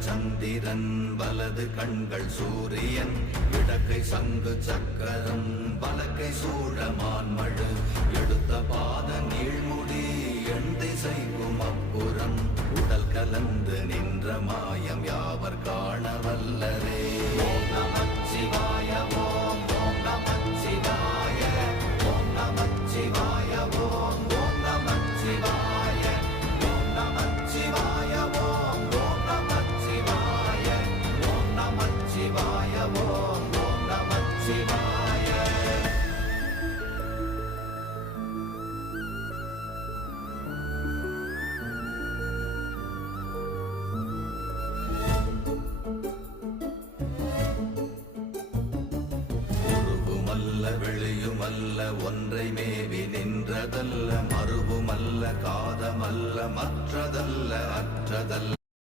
சந்திரன் வலது கண்கள் சூரியன் இடக்கை சங்கு சக்கரம் பலக்கை சூழமான்மழு எடுத்த பாத நீழ்முடி எண் திசைக்கும் அப்புறம் உடல் கலந்து நின்ற மாயம் யாவர் காண வல்லரே. ஓம் நமச்சிவாய ஓம் ஓம் நமச்சிவாய ஓம் நமச்சிவாய ஓம் ஓம் நமச்சிவாய ஓம் நமச்சிவாய ஓம் ஓம் நமச்சிவாய ஓம் நமச்சிவாய ஓம் ஓம் நமச்சிவாய. வெளியுமல்ல ஒன்றை மேவி நின்றதல்ல மறுவுமல்ல காதமல்ல மற்றதல்ல அற்றதல்ல